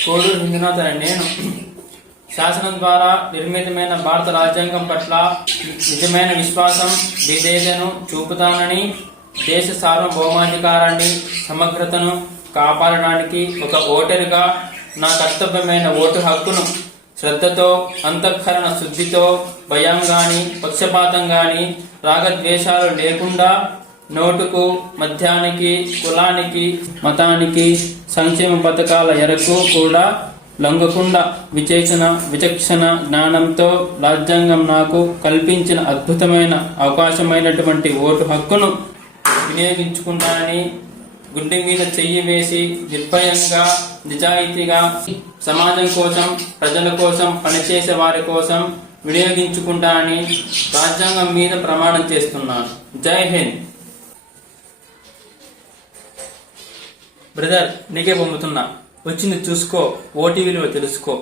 మంజునాథ్ అనే నేను శాసనం ద్వారా నిర్మితమైన భారత రాజ్యాంగం పట్ల నిజమైన విశ్వాసం విధేయతను చూపుతానని దేశ సార్వభౌమాధికారాన్ని సమగ్రతను కాపాడడానికి ఒక ఓటరుగా నా కర్తవ్యమైన ఓటు హక్కును శ్రద్ధతో అంతఃకరణ శుద్ధితో భయం గాని పక్షపాతం గాని రాగద్వేషాలు లేకుండా నోటుకు మద్యానికి కులానికి మతానికి సంక్షేమ పథకాల ఎరకు కూడా లొంగకుండా విచేచన విచక్షణ జ్ఞానంతో రాజ్యాంగం నాకు కల్పించిన అద్భుతమైన అవకాశమైనటువంటి ఓటు హక్కును వినియోగించుకున్నానని గుండె మీద చెయ్యి వేసి నిర్భయంగా నిజాయితీగా సమాజం కోసం ప్రజల కోసం పనిచేసే వారి కోసం వినియోగించుకుంటానని రాజ్యాంగం మీద ప్రమాణం చేస్తున్నాను. జై హింద్. బ్రదర్ నీకే పంపుతున్నా వచ్చింది చూసుకో ఓటీ విలువ తెలుసుకో.